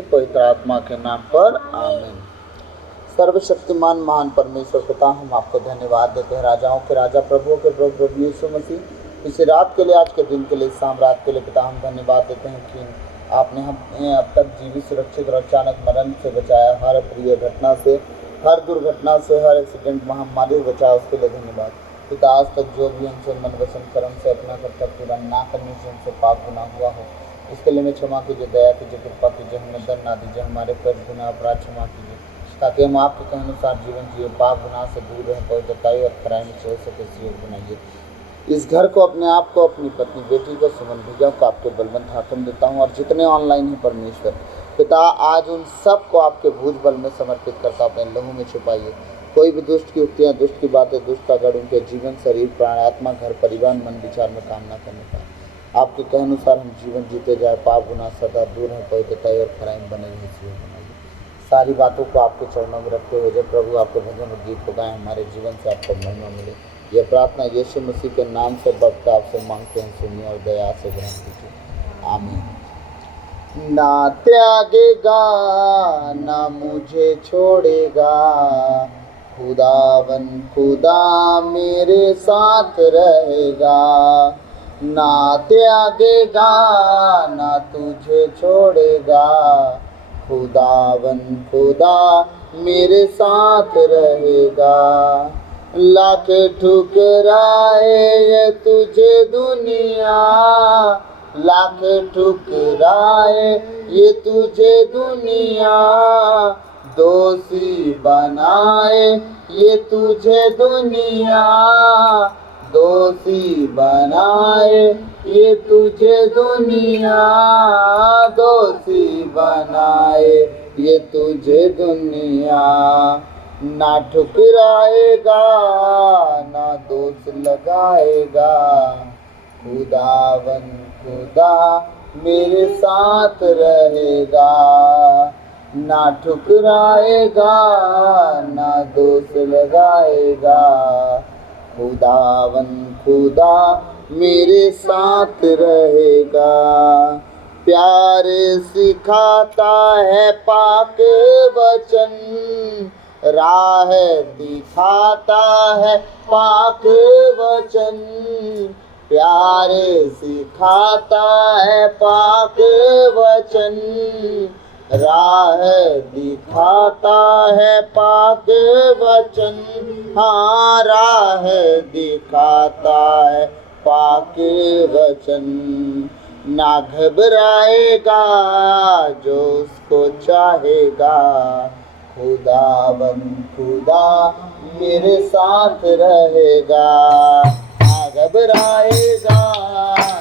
पुत्र पवित्र आत्मा के नाम पर आमीन। सर्वशक्तिमान महान परमेश्वर पिता, हम आपको धन्यवाद देते हैं, राजाओं के राजा प्रभुओं के प्रभु यीशु मसीह, इस रात के लिए, आज के दिन के लिए, शाम रात के लिए पिता हम धन्यवाद देते हैं कि आपने हमें अब तक जीवित, सुरक्षित और अचानक मरण से बचाया। हर प्रिय घटना से, हर दुर्घटना से, हर एक्सीडेंट, महामारी से बचाया, उसके लिए धन्यवाद पिता। आज तक जो भी हमसे मन वचन कर्म से अपना कर्तव्य पूरा ना करने से हमसे पाप गुनाह हुआ हो, इसके लिए मैं क्षमा कीजिए, दया कीजिए, कृपा कीजिए, हमें दंड ना दीजिए, हमारे कर्ज गुनाह अपराध क्षमा कीजिए, ताकि हम आपके कहने अनुसार जीवन जिए, पाप गुनाह से दूर रहें, पवित्रताई और खराई में चल सके योग बनाइए। इस घर को, अपने आप को, अपनी पत्नी बेटी को, सुमन भैया को आपके बलवंत हाथों देता हूँ, और जितने ऑनलाइन हैं परमेश्वर पिता, आज उन सब को आपके भुज बल में समर्पित करता अपने लहू में छुपाइए। कोई भी दुष्ट की उक्तियाँ, दुष्ट की बातें, दुष्ट का गढ़ उनके जीवन, शरीर, प्राण, आत्मा, घर, परिवार, मन, विचार में काम न करने पाए। आपके कहने अनुसार हम जीवन जीते जाए, पाप गुनाह सदा दूर है, पवित्रताई और खराई में बने रहे जीवन बनाइए। सारी बातों को आपके चरणों में रखते हुए जब प्रभु आपके भजन और गीत को गाएं, हमारे जीवन से आपको महिमा मिले। यह प्रार्थना यीशु मसीह के नाम से भक्त आपसे मांगते हैं, सुनिए और दया से ग्रहण कीजिए, आमीन। ना त्यागेगा ना मुझे छोड़ेगा, खुदावन खुदा मेरे साथ रहेगा। ना त्यागेगा ना तुझे छोड़ेगा, खुदावन खुदा मेरे साथ रहेगा। लाख ठुकराए ये तुझे दुनिया, लाख ठुकराए ये तुझे दुनिया, दोषी बनाए ये तुझे दुनिया, दोषी बनाए ये तुझे दुनिया, दोषी बनाए ये तुझे दुनिया। ना ठुकराएगा ना दोष लगाएगा, खुदावन खुदा मेरे साथ रहेगा। ना ठुकराएगा ना दोष लगाएगा, खुदावन खुदा मेरे साथ रहेगा। प्यार सिखाता है पाक वचन, राह दिखाता है पाक वचन। प्यार सिखाता है पाक वचन, राह दिखाता है पाक वचन। हाँ, राह दिखाता है पाक वचन। ना घबराएगा जो उसको चाहेगा, खुदावन खुदा मेरे साथ रहेगा। ना घबराएगा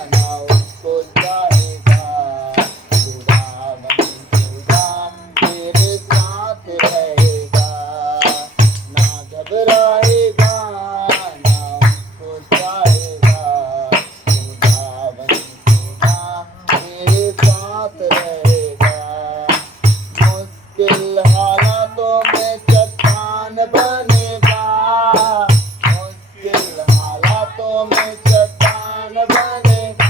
ना उसको चाहेगा, खुदावन खुदा मेरे साथ रहेगा। ना घबराएगा ना उसको चाहेगा, खुदावन खुदा मेरे साथ रहेगा। मुश्किल हालातों में चट्टान बनेगा, मुश्किल हालातों में चट्टान बनेगा।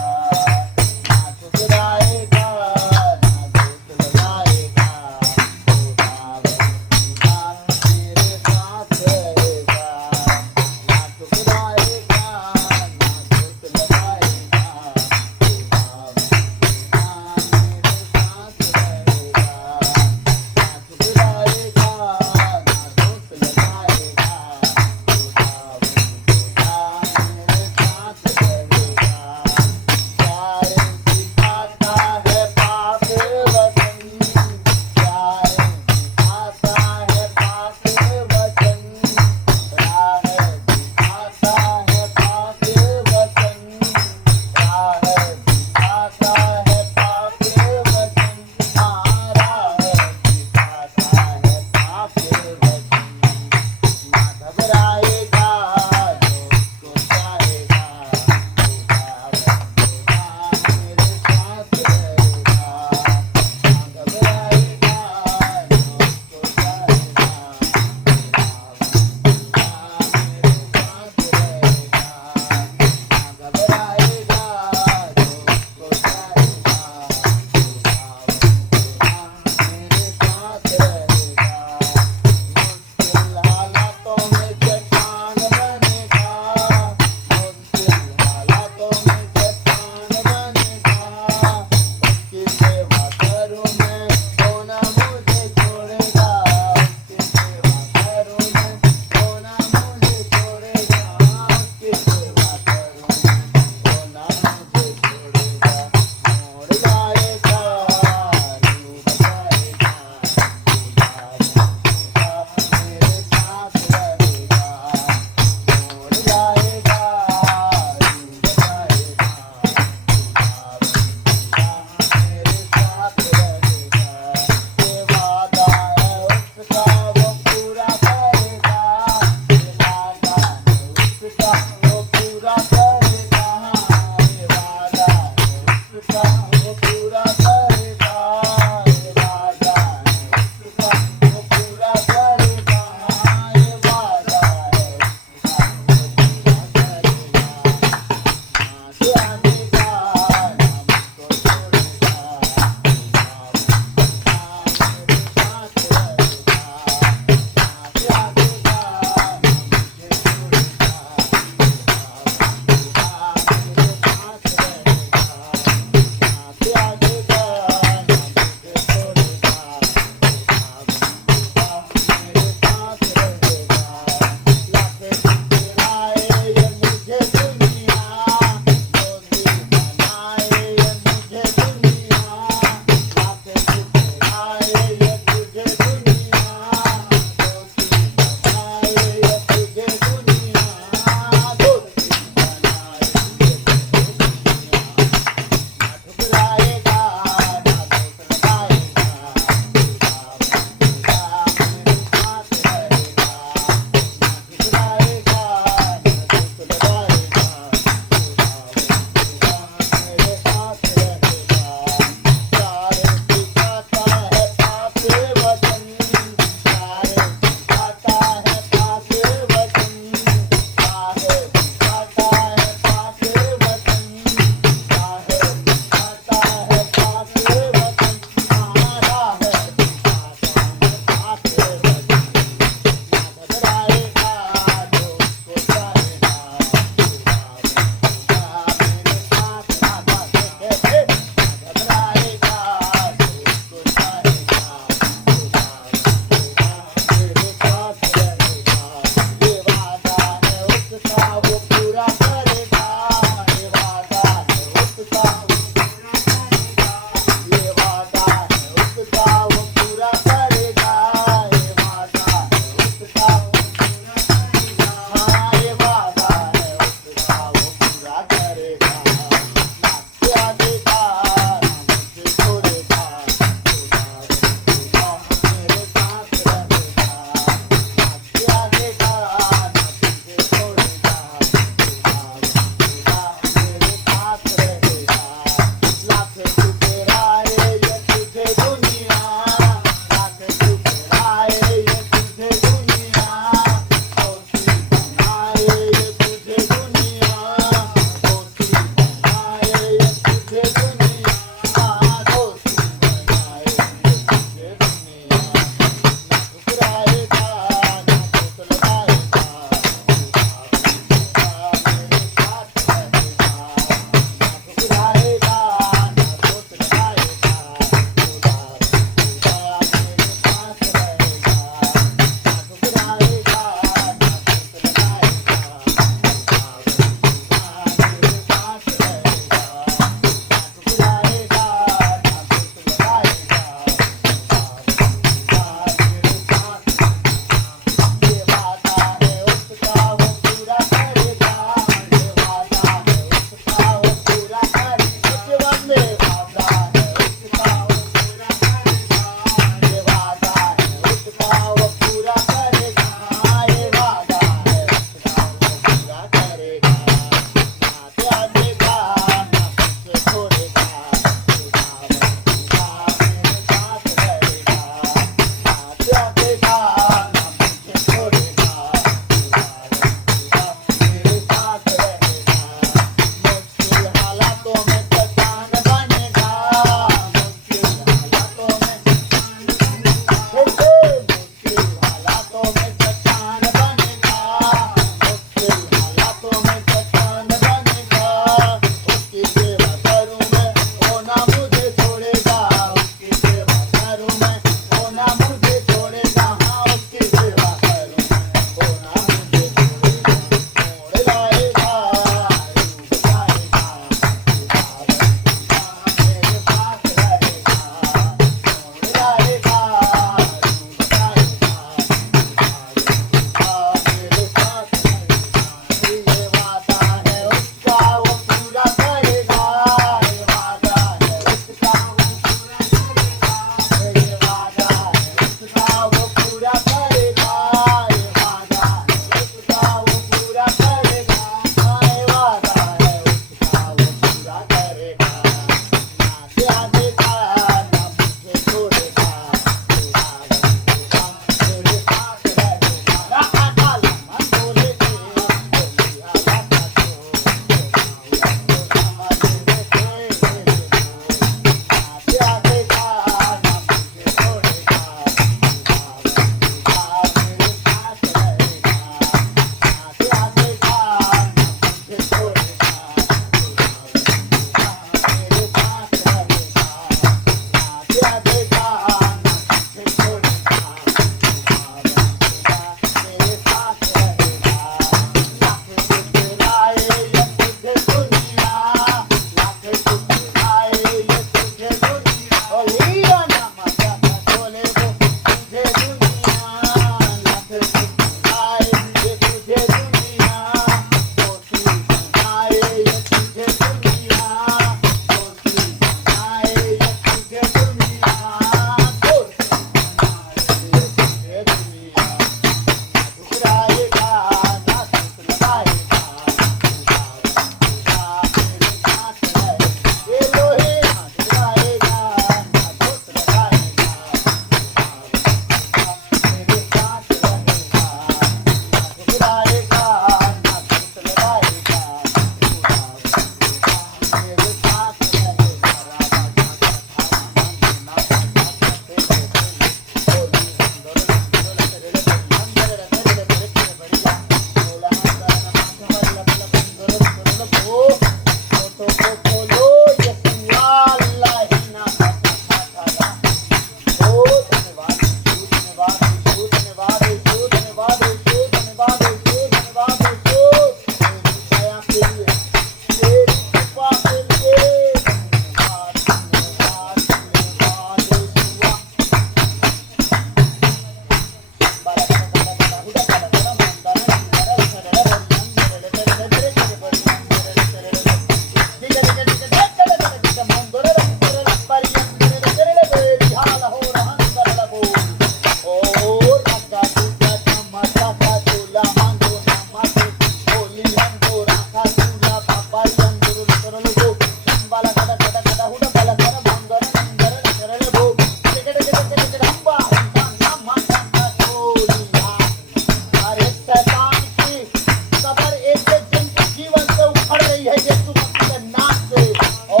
है यीशु मसीह के नाम से। ओ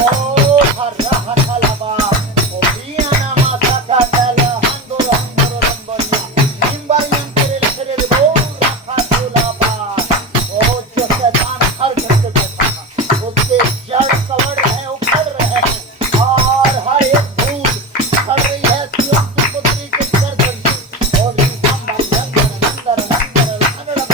हरा हथलबा ओ बियाना माथा का तला हंदोर हंदोर लंबरिया निम्बारियम तेरे तेरे बो रखा तोलाबा। ओ जो शैतान हर घर से बैठा था उसके जड़ कवड़ रहे उखड़ रहे हैं और हर एक धूल खड़ रही है सियोन की पुत्री के गर्दन से। और हम बंधन अंदर अंदर अंदर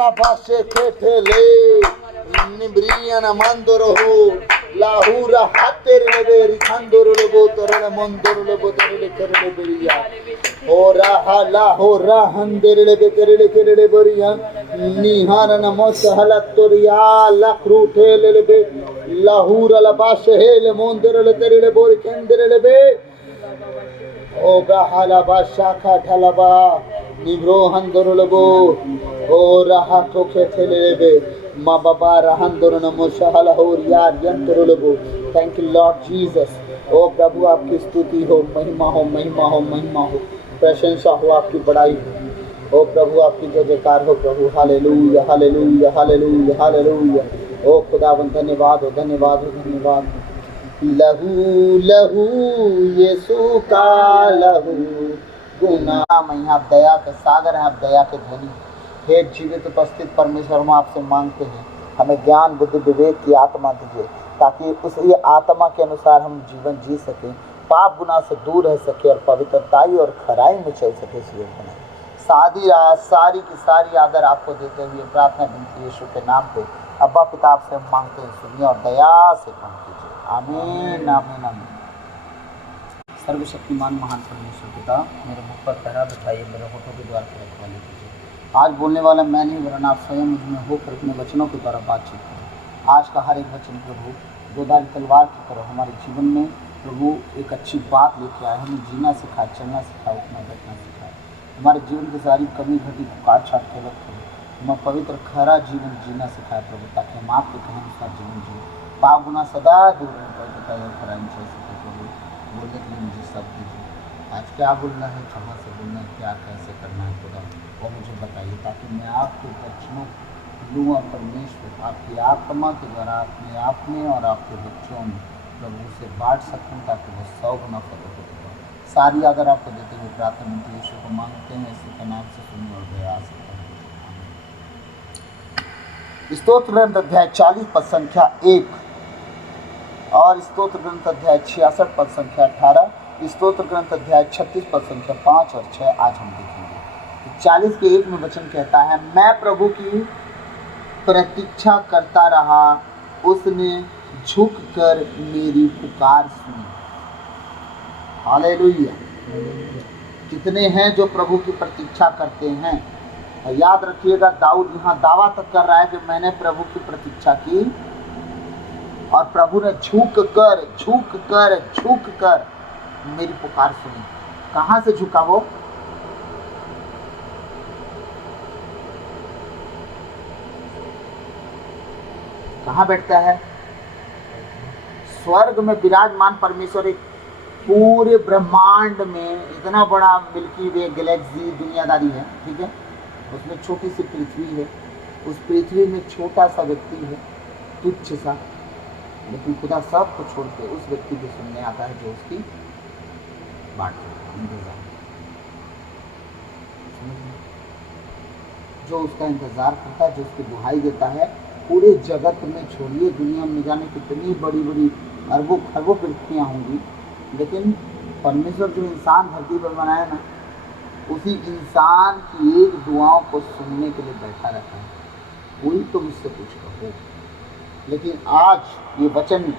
Rabashe ketele nibriana mandoro lahura hatter leveri khandoro lebo torele mondoro lebo torele kerele beriya ora hala hora handere lebe kerele kerele beriya nihana namos halatoriya lakrute lebe lahura labashe hele mondoro le kerele bori kendere lebe o gahala bashaka thalaba nibro handoro lebo ora hato ketele lebe Ma baba rahandoro namo shahala ho यार यंत्रो लोगो। Thank you Lord Jesus. ओ प्रभु आपकी स्तुति हो, महिमा हो, महिमा हो, महिमा हो, प्रशंसा हो, आपकी बड़ाई हो। ओ प्रभु आपकी जय जयकार हो प्रभु। Hallelujah hallelujah hallelujah hallelujah. ओ खुदावंद धन्यवाद हो, धन्यवाद हो, धन्यवाद हो। लहू लहू यीशु का लहू गुनाह में आप दया के सागर हैं, आप दया के धनी। हे जीवित उपस्थित परमेश्वर, हम आपसे मांगते हैं हमें ज्ञान बुद्धि विवेक की आत्मा दीजिए ताकि उस ये आत्मा के अनुसार हम जीवन जी सकें, पाप गुनाह से दूर रह सके और पवित्रताई और खराई में चल सके इस जीवन में। सारी की सारी आदर आपको देते हुए प्रार्थना विनती यीशु के नाम पे अब्बा पिता आपसे हम मांगते हैं, सुनिए और दया से काम कीजिए। आमीन आमीन आमीन। सर्वशक्तिमान महान परमेश्वर पिता, मेरे मुख पर पहरा बिठाइए, मेरे होठों के द्वार पर रखवाली कीजिए। आज बोलने वाला मैं नहीं वरन आप स्वयं मुझमें होकर अपने वचनों के द्वारा बातचीत करें। आज का हर एक वचन प्रभु दोधारी तलवार की तरह हमारे जीवन में प्रभु एक अच्छी बात लेके आए, हमें जीना सिखाए, चलना सिखाए, उठना बैठना सिखाए। हमारे जीवन की सारी कमी घटी को काट छाट के रख करें, हमें पवित्र खरा जीवन जीना सिखाए प्रभु, ताकि हम आपके कहने अनुसार जीवन जिए, पाप गुनाह सदा दूर रहें, पवित्रता और खराई में चल सके प्रभु। बोलने के लिए मुझे सब दीजिए। आज क्या बोलना है, कहाँ से बोलना है, क्या कैसे करना है खुदा वो मुझे बताइए, ताकि मैं आपके वचनों लूँ और परमेश्वर आपकी आत्मा के द्वारा अपने आप में और आपके बच्चों में प्रभु से बांट सकूँ, ताकि वो 100 गुना फतेह हो। सारी आदर आपको देते हुए प्रार्थना मंत्री यीशु को मांगते हैं, इसी के नाम से सुनिए और दया से करें। स्तोत्र ग्रंथ अध्याय 40 पद संख्या 1 और स्तोत्र ग्रंथ अध्याय 66 पद संख्या 18, स्तोत्र ग्रंथ अध्याय 36 पद संख्या 5 और 6 आज हम देखेंगे। 40 के 1 में वचन कहता है, मैं प्रभु की प्रतीक्षा करता रहा, उसने झुक कर मेरी पुकार सुनी। हालेलुया। कितने हैं जो प्रभु की प्रतीक्षा करते हैं? और याद रखिएगा, दाऊद यहाँ दावा तक कर रहा है कि मैंने प्रभु की प्रतीक्षा की और प्रभु ने झुक कर मेरी पुकार सुनी। कहाँ से झुका वो? कहाँ बैठता है? स्वर्ग में विराजमान परमेश्वर एक पूरे ब्रह्मांड में इतना बड़ा मिल्की वे गैलेक्सी दुनियादारी है, ठीक है, उसमें छोटी सी पृथ्वी है, उस पृथ्वी में छोटा सा व्यक्ति है, तुच्छ सा, लेकिन खुदा सब को छोड़ के उस व्यक्ति को सुनने आता है जो उसकी बात जो उसका इंतजार करता है, जो उसकी दुहाई देता है। पूरे जगत में छोड़िए, दुनिया में जाने कितनी बड़ी बड़ी अरबों खरबों पृथ्वियाँ होंगी, लेकिन परमेश्वर जो इंसान धरती पर बनाया ना, उसी इंसान की एक दुआओं को सुनने के लिए बैठा रहता है। वही तो मुझसे कुछ कहो। लेकिन आज ये वचन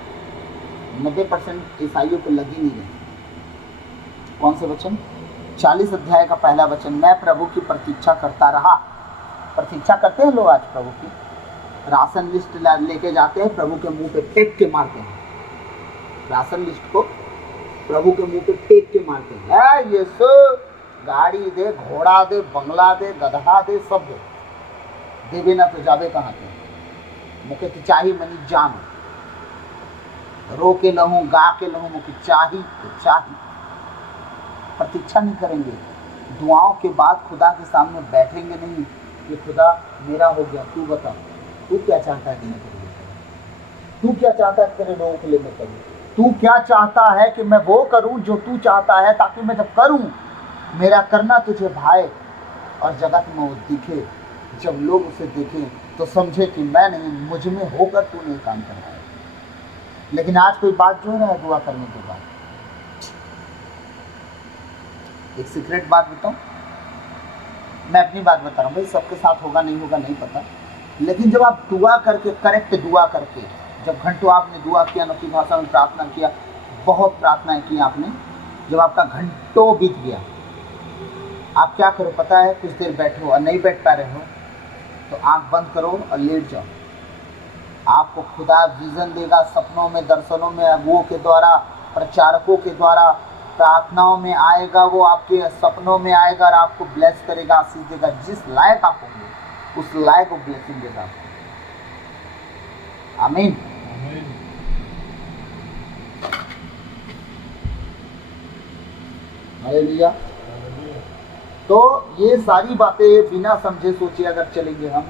90% ईसाइयों पे लग ही नहीं रहे। कौन से वचन? 40 अध्याय का पहला वचन, मैं प्रभु की प्रतीक्षा करता रहा। प्रतीक्षा करते हैं लोग आज प्रभु की। राशन लिस्ट लेके जाते हैं, प्रभु के मुंह पे फेंक के मारते हैं। राशन लिस्ट को प्रभु के मुंह पे फेंक के मारते हैं। यीशु गाड़ी दे, घोड़ा दे, बंगला दे, गधा दे, सब दे, देवे ना तो जावे कहाँ के। मुके की चाही मनी जान, रो के लहूं, गा के लहूं, मुके चाही चाही। प्रतीक्षा नहीं करेंगे, दुआओं के बाद खुदा के सामने बैठेंगे नहीं कि खुदा मेरा हो गया, तू बता, तू क्या चाहता है कि मैं करूँ? तू क्या चाहता है तेरे लोगों के लिए मैं करूँ? तू क्या चाहता है कि मैं वो करूँ जो तू चाहता है, ताकि मैं जब करूँ मेरा करना तुझे भाए और जगत में वो दिखे। जब लोग उसे देखें तो समझे कि मैं नहीं, मुझ में होकर तूने काम कर रहा है। लेकिन आज कोई बात जो है दुआ करने के बाद, एक सीक्रेट बात बताऊं, मैं अपनी बात बता रहा हूँ भाई, सबके साथ होगा नहीं होगा नहीं पता, लेकिन जब आप दुआ करके, करेक्ट दुआ करके, जब घंटों आपने दुआ किया, अनोखी भाषा में प्रार्थना किया, बहुत प्रार्थनाएं की आपने, जब आपका घंटों बीत गया, आप क्या करो पता है? कुछ देर बैठो और नहीं बैठ पा रहे हो तो आंख बंद करो और लेट जाओ। आपको खुदा विजन देगा, सपनों में, दर्शनों में, अगुओं के द्वारा, प्रचारकों के द्वारा, प्रार्थनाओं में आएगा, वो आपके सपनों में आएगा और आपको ब्लेस करेगा, आशीष देगा। जिस लायक आप होंगे उस लायक को ब्लेसिंग देगा। आमीन। हालेलुया। तो ये सारी बातें बिना समझे सोचे अगर चलेंगे हम,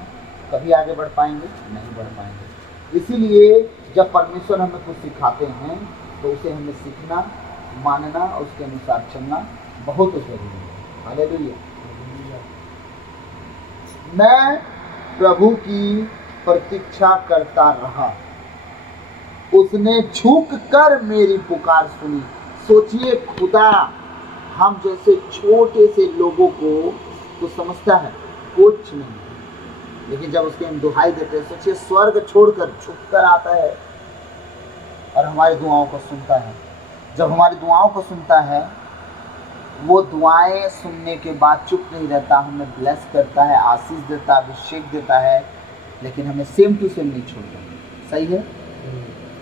कभी आगे बढ़ पाएंगे? नहीं बढ़ पाएंगे। इसीलिए जब परमेश्वर हमें कुछ सिखाते हैं तो उसे हमें सीखना, मानना, उसके अनुसार चलना बहुत जरूरी है। हालेलुया। मैं प्रभु की प्रतीक्षा करता रहा, उसने झुक कर मेरी पुकार सुनी। सोचिए, खुदा हम जैसे छोटे से लोगों को तो समझता है कुछ नहीं, लेकिन जब उसके हम दुहाई देते हैं, सोचिए स्वर्ग छोड़कर झुक कर आता है और हमारी दुआओं को सुनता है। जब हमारी दुआओं को सुनता है, वो दुआएं सुनने के बाद चुप नहीं रहता, हमें ब्लेस करता है, आशीष देता है, अभिषेक देता है, लेकिन हमें सेम टू सेम नहीं छोड़ता। सही है?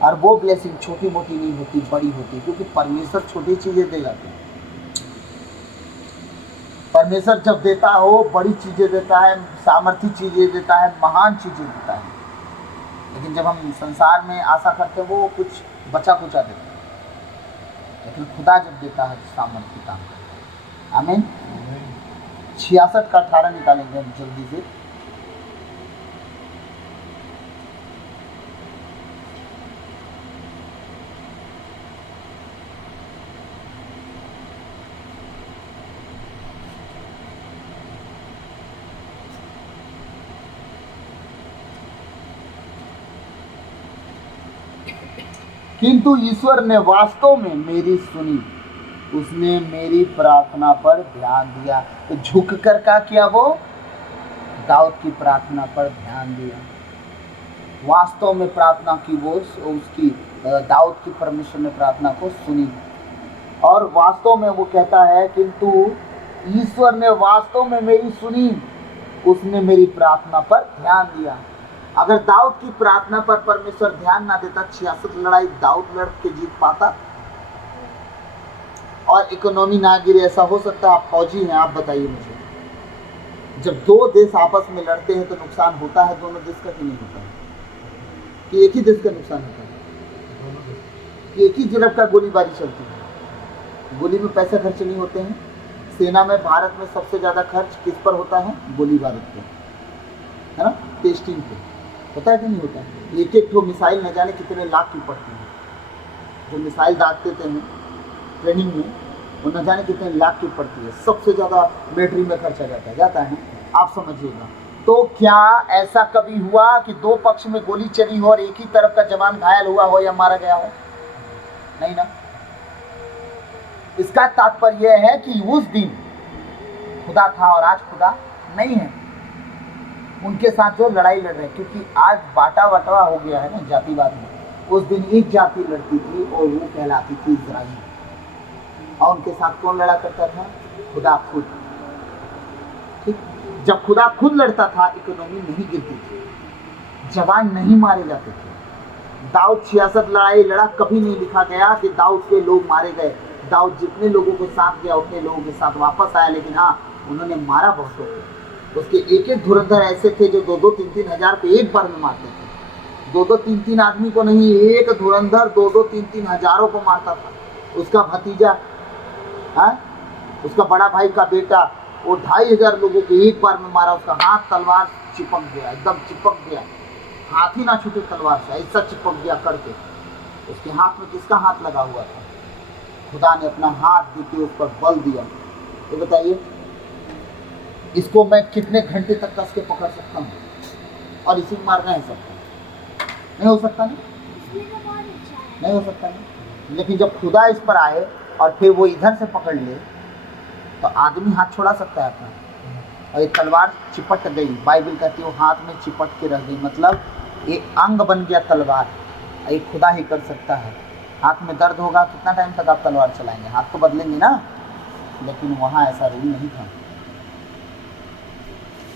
और वो ब्लेसिंग छोटी मोटी नहीं होती, बड़ी होती, क्योंकि परमेश्वर छोटी चीज़ें देगा। परमेश्वर जब देता हो बड़ी चीज़ें देता है, सामर्थ्य चीज़ें देता है, महान चीज़ें देता है। लेकिन जब हम संसार में आशा करते हैं वो कुछ बचा कुचा देता है, लेकिन खुदा जब देता है सामर्थ्य काम करता है। आमीन। 66 का 18 निकालेंगे हम जल्दी से। किंतु ईश्वर ने वास्तव में मेरी सुनी, उसने मेरी प्रार्थना पर ध्यान दिया। तो झुक कर का किया, वो दाऊद की प्रार्थना पर ध्यान दिया, वास्तव में प्रार्थना की, वो उसकी दाऊद की परमेश्वर ने प्रार्थना को सुनी। और वास्तव में वो कहता है किंतु ईश्वर ने वास्तव में मेरी सुनी, उसने मेरी प्रार्थना पर ध्यान दिया। अगर दाऊद की प्रार्थना पर परमेश्वर ध्यान ना देता, 66 लड़ाई दाऊद लड़ के जीत पाता और इकोनॉमी ना गिरे? ऐसा हो सकता है? आप फौजी हैं, आप बताइए मुझे, जब दो देश आपस में लड़ते हैं तो नुकसान होता है दोनों देश का कि नहीं होता है? कि एक ही देश का नुकसान होता है? कि एक ही तरफ का गोलीबारी चलती है? गोली में पैसे खर्च नहीं होते हैं। सेना में भारत में सबसे ज़्यादा खर्च किस पर होता है? गोली बारूद पे, है ना, टेस्टिंग पे। होता है कि नहीं होता है? एक एक ठो मिसाइल न जाने कितने लाख की पड़ती है। जो मिसाइल दागते थे ट्रेनिंग में, वो न जाने कितने लाख की पड़ती है। सबसे ज़्यादा मिलिट्री में खर्चा जाता है, आप समझिएगा। तो क्या ऐसा कभी हुआ कि दो पक्ष में गोली चली हो और एक ही तरफ का जवान घायल हुआ हो या मारा गया हो? नहीं ना। इसका तात्पर्य यह है कि उस दिन खुदा था और आज खुदा नहीं है उनके साथ जो लड़ाई लड़ रहे हैं, क्योंकि आज बाटा बटवा हो गया है ना जातिवाद में। उस दिन एक जाति लड़ती थी और वो कहलाती थी इजराइल, और उनके साथ कौन लड़ा करता था? खुदा खुद। ठीक, जब खुदा खुद लड़ता था इकोनॉमी नहीं गिरती थी, जवान नहीं मारे जाते थे। दाऊद 66 लड़ाई लड़ा, कभी नहीं लिखा गया कि दाऊद के लोग मारे गए। दाऊद जितने लोगों को साथ गया उतने लोगों के साथ वापस आया, लेकिन हाँ, उन्होंने मारा बहुत थे। उसके एक एक धुरंधर ऐसे थे जो 2-2, 3-3 हजार पे एक बार में मारते थे। 2-2, 3-3 आदमी को नहीं, एक धुरंधर 2-2, 3-3 हजारों को मारता था। उसका भतीजा, उसका बड़ा भाई का बेटा, वो 2500 लोगों को एक बार में मारा। उसका हाथ तलवार चिपक गया, एकदम चिपक गया, हाथ ही ना छूटे तलवार से, ऐसा चिपक गया करके। उसके हाथ में किसका हाथ लगा हुआ था? खुदा ने अपना हाथ देके उस पर बल दिया। ये बताइए, इसको मैं कितने घंटे तक कस के पकड़ सकता हूँ और इसी में मारना है सबको? नहीं हो सकता ना, नहीं हो सकता ना। लेकिन जब खुदा इस पर आए और फिर वो इधर से पकड़ ले तो आदमी हाथ छोड़ा सकता है अपना? और ये तलवार चिपट गई, बाइबल कहती है वो हाथ में चिपट के रह गई, मतलब ये अंग बन गया तलवार। ये खुदा ही कर सकता है। हाथ में दर्द होगा, कितना टाइम तक आप तलवार चलाएंगे? हाथ तो बदलेंगे ना। लेकिन वहाँ ऐसा रूल नहीं था।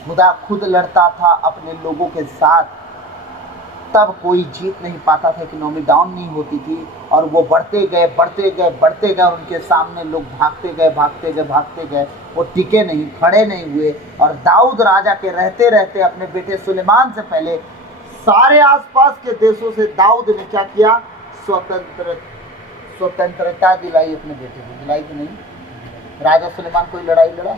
खुदा खुद लड़ता था अपने लोगों के साथ, तब कोई जीत नहीं पाता था, इकोनॉमी डाउन नहीं होती थी। और वो बढ़ते गए बढ़ते गए बढ़ते गए, और उनके सामने लोग भागते गए भागते गए भागते गए, वो टिके नहीं, खड़े नहीं हुए। और दाऊद राजा के रहते रहते अपने बेटे सुलेमान से पहले सारे आसपास के देशों से दाऊद ने क्या किया? स्वतंत्रता दिलाई अपने बेटे को। दिलाई कि नहीं? राजा सुलेमान कोई लड़ाई लड़ा?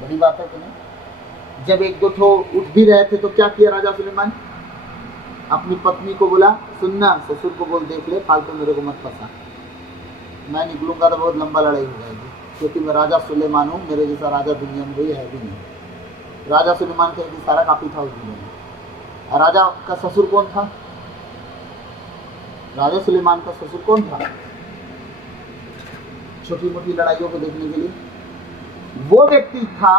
बड़ी बात है कि नहीं? जब एक दो ठो उठ भी रहे थे तो क्या किया राजा सुलेमान? अपनी पत्नी को बोला, सुनना, ससुर को बोल, देख ले, फालतू मेरे को मत फंसा, मैं निकलूंगा तो बहुत लंबा लड़ाई हो जाएगी, क्योंकि मैं राजा सुलेमान हूँ, मेरे जैसा राजा दुनिया में कोई है भी नहीं। राजा सुलेमान का एक सारा काफी था उस दुनिया में। राजा का ससुर कौन था? राजा सुलेमान का ससुर कौन था? छोटी मोटी लड़ाइयों को देखने के लिए वो व्यक्ति था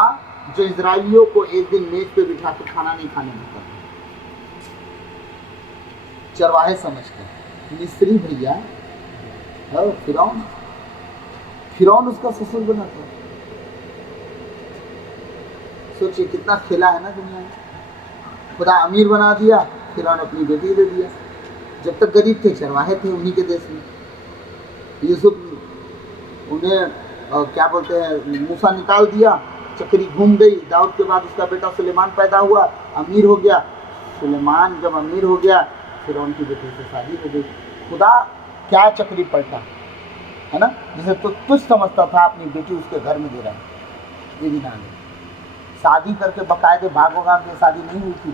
जो इजराइलियों को एक दिन मेज पे बिठा के खाना नहीं खाने देता था। चरवाहे समझते, मिस्री भैया, फिरौन उसका ससुर बना था। सोचिए कितना खेला है ना दुनिया में। खुदा अमीर बना दिया, फिरौन अपनी बेटी दे दिया। जब तक गरीब थे चरवाहे थे उन्हीं के देश में। यूसुफ उन्हें क्या बोलते हैं, मूसा निकाल दिया, चक्री घूम गई। दाऊद के बाद उसका बेटा सुलेमान पैदा हुआ, अमीर हो गया। सुलेमान जब अमीर हो गया फिर उनकी बेटी से शादी हो गई। खुदा क्या चक्री पलटा है ना, जिसे तो तुझ समझता था अपनी बेटी उसके घर में दे रहा है, ये भी ना ले। शादी करके बकायदे भागोगा में शादी नहीं हुई थी,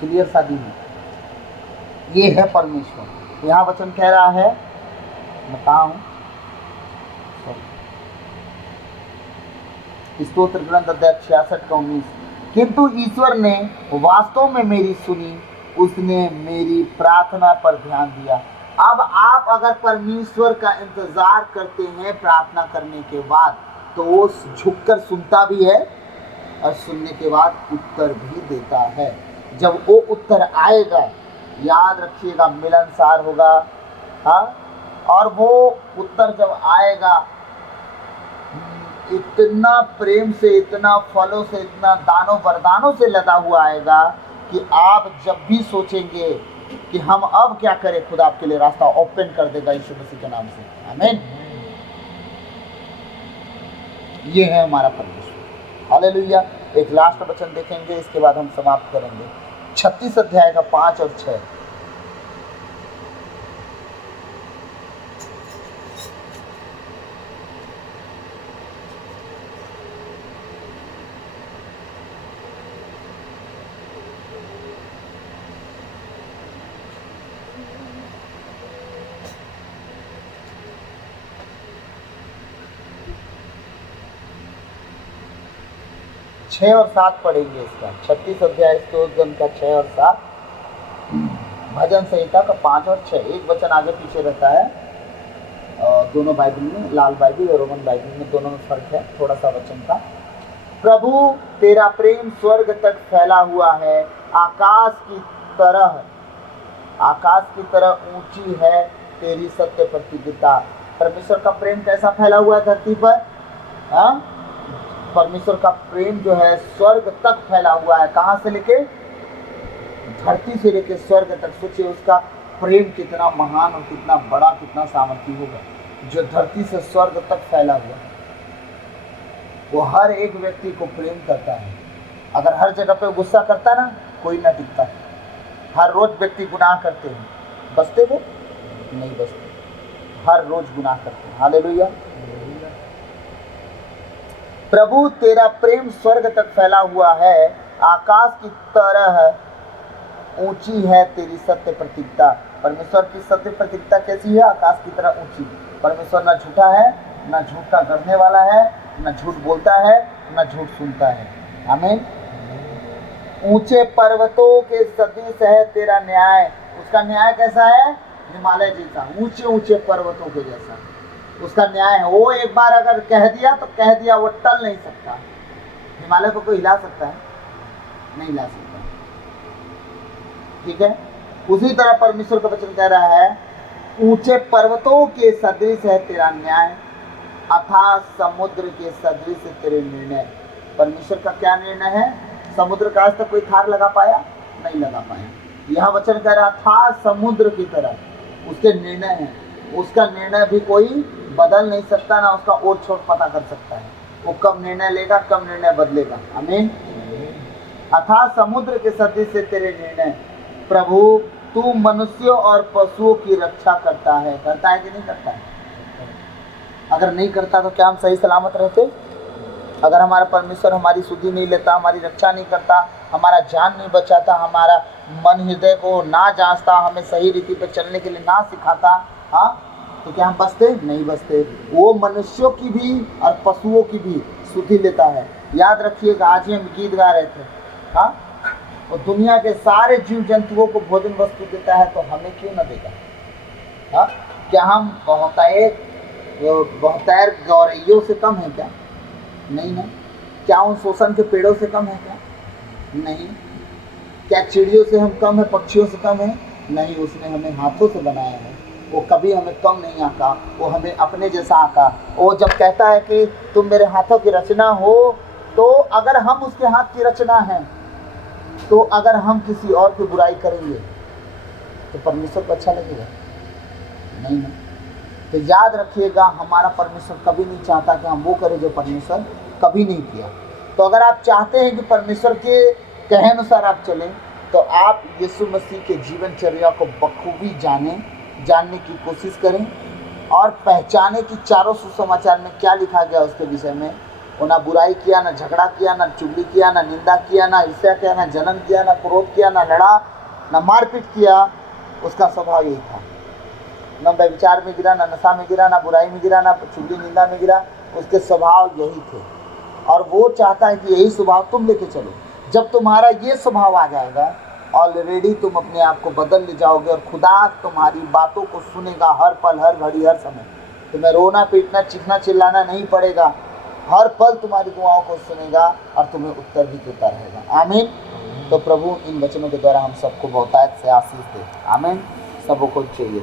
क्लियर शादी हुई। ये है परमेश्वर। यहाँ वचन कह रहा है, बताऊं स्तोत्र ग्रंथ अध्याय 66 का 19, किंतु ईश्वर ने वास्तव में मेरी सुनी, उसने मेरी प्रार्थना पर ध्यान दिया। अब आप अगर परमेश्वर का इंतजार करते हैं प्रार्थना करने के बाद, तो वो झुककर सुनता भी है और सुनने के बाद उत्तर भी देता है। जब वो उत्तर आएगा, याद रखिएगा, मिलनसार होगा। हाँ, और वो उत्तर जब आएगा इतना प्रेम से, इतना फलों से, इतना दानों वरदानों से लदा हुआ आएगा कि आप जब भी सोचेंगे कि हम अब क्या करें, खुद आपके लिए रास्ता ओपन कर देगा यीशु मसीह के नाम से। आमीन। ये है हमारा परमेश्वर। हालेलुया। एक लास्ट वचन देखेंगे, इसके बाद हम समाप्त करेंगे। 36 अध्याय का 5 और 6। छः और 7 पढ़ेंगे इसका। 36 अध्याय स्तोत्रगण का 6 और 7, भजन संहिता का 5 और 6। एक वचन आगे पीछे रहता है दोनों बाइबल में, लाल बाइबल और रोमन बाइबल में, दोनों में फर्क है थोड़ा सा वचन का। प्रभु तेरा प्रेम स्वर्ग तक फैला हुआ है, आकाश की तरह ऊंची है तेरी सत्य प्रतिज्ञा। परमेश्वर का प्रेम कैसा फैला हुआ है धरती पर? हाँ, परमेश्वर का प्रेम जो है स्वर्ग तक फैला हुआ है। कहाँ से लेके? धरती से लेके स्वर्ग तक। सोचिए उसका प्रेम कितना महान और कितना बड़ा, कितना सामर्थी होगा, जो धरती से स्वर्ग तक फैला हुआ है। वो हर एक व्यक्ति को प्रेम करता है। अगर हर जगह पे गुस्सा करता ना, कोई ना टिकता। हर रोज व्यक्ति गुनाह करते हैं, बचते वो नहीं बचते, हर रोज गुनाह करते हैं। हालेलुया। प्रभु तेरा प्रेम स्वर्ग तक फैला हुआ है, आकाश की तरह ऊंची है तेरी सत्य प्रतिज्ञा। परमेश्वर की सत्य प्रतिज्ञा कैसी है? आकाश की तरह ऊंची। परमेश्वर न झूठा है, न झूठ का गढ़ने वाला है, न झूठ बोलता है, न झूठ सुनता है। आमीन। ऊंचे पर्वतों के सदृश है तेरा न्याय। उसका न्याय कैसा है? हिमालय जैसा, ऊंचे ऊंचे पर्वतों के जैसा उसका न्याय है। वो एक बार अगर कह दिया तो कह दिया, वो टल नहीं सकता। हिमालय को कोई हिला सकता है? नहीं हिला सकता। ठीक है, उसी तरह परमेश्वर का वचन कह रहा है, ऊंचे पर्वतों के सदृश है तेरा न्याय, अथाह समुद्र के सदृश तेरे निर्णय। परमेश्वर का क्या निर्णय है? समुद्र का आज तक कोई थार लगा पाया? नहीं लगा पाया। यह वचन कह रहा था समुद्र की तरह उसके निर्णय है। उसका निर्णय भी कोई बदल नहीं सकता, ना उसका ओर छोर पता कर सकता है। वो कब निर्णय लेगा, कब निर्णय बदलेगा। आमीन। अथाह समुद्र के सदृश से तेरे निर्णय। प्रभु तू मनुष्यों और पशुओं की रक्षा करता है। करता है कि नहीं करता है? अगर नहीं करता तो क्या हम सही सलामत रहते? अगर हमारा परमेश्वर हमारी सुधि नहीं लेता, हमारी रक्षा नहीं करता, हमारा जान नहीं बचाता, हमारा मन हृदय को ना जांचता, हमें सही रीति पर चलने के लिए ना सिखाता, हाँ, तो क्या हम बचते? नहीं बचते। वो मनुष्यों की भी और पशुओं की भी सुधि लेता है। याद रखिएगा, आज ही हम गीत गा रहे थे, हाँ, और दुनिया के सारे जीव जंतुओं को भोजन वस्तु देता है, तो हमें क्यों न देगा? हाँ, क्या हम बहुतायत गौरैयों से कम है क्या? नहीं ना। क्या उन शोषण के पेड़ों से कम है क्या? नहीं। क्या चिड़ियों से हम कम है, पक्षियों से कम है? नहीं। उसने हमें हाथों से बनाया है, वो कभी हमें कम नहीं आका, वो हमें अपने जैसा आका। वो जब कहता है कि तुम मेरे हाथों की रचना हो, तो अगर हम उसके हाथ की रचना हैं, तो अगर हम किसी और की बुराई करेंगे तो परमेश्वर को अच्छा लगेगा? नहीं ना। तो याद रखिएगा, हमारा परमेश्वर कभी नहीं चाहता कि हम वो करें जो परमेश्वर कभी नहीं किया। तो अगर आप चाहते हैं कि परमेश्वर के कहे अनुसार आप चलें, तो आप यीशु मसीह के जीवनचर्या को बखूबी जानने की कोशिश करें और पहचाने कि चारों सुसमाचार में क्या लिखा गया उसके विषय में। वो ना बुराई किया, ना झगड़ा किया, ना चुगली किया, ना निंदा किया, ना ईर्ष्या किया, ना जलन किया, ना क्रोध किया, ना लड़ा, ना मारपीट किया। उसका स्वभाव यही था। न व्यभिचार में गिरा, ना नशा में गिरा, ना बुराई में गिरा, ना चुगली निंदा में गिरा। उसके स्वभाव यही थे, और वो चाहता है कि यही स्वभाव तुम लेके चलो। जब तुम्हारा ये स्वभाव आ जाएगा, ऑलरेडी तुम अपने आप को बदल ले जाओगे और खुदा तुम्हारी बातों को सुनेगा हर पल, हर घड़ी, हर समय। तुम्हें रोना पीटना चीखना चिल्लाना नहीं पड़ेगा, हर पल तुम्हारी दुआओं को सुनेगा और तुम्हें उत्तर भी देता रहेगा। आमीन। तो प्रभु इन वचनों के द्वारा हम सबको बहुतायत से आशीष दे। आमीन। सबको चाहिए।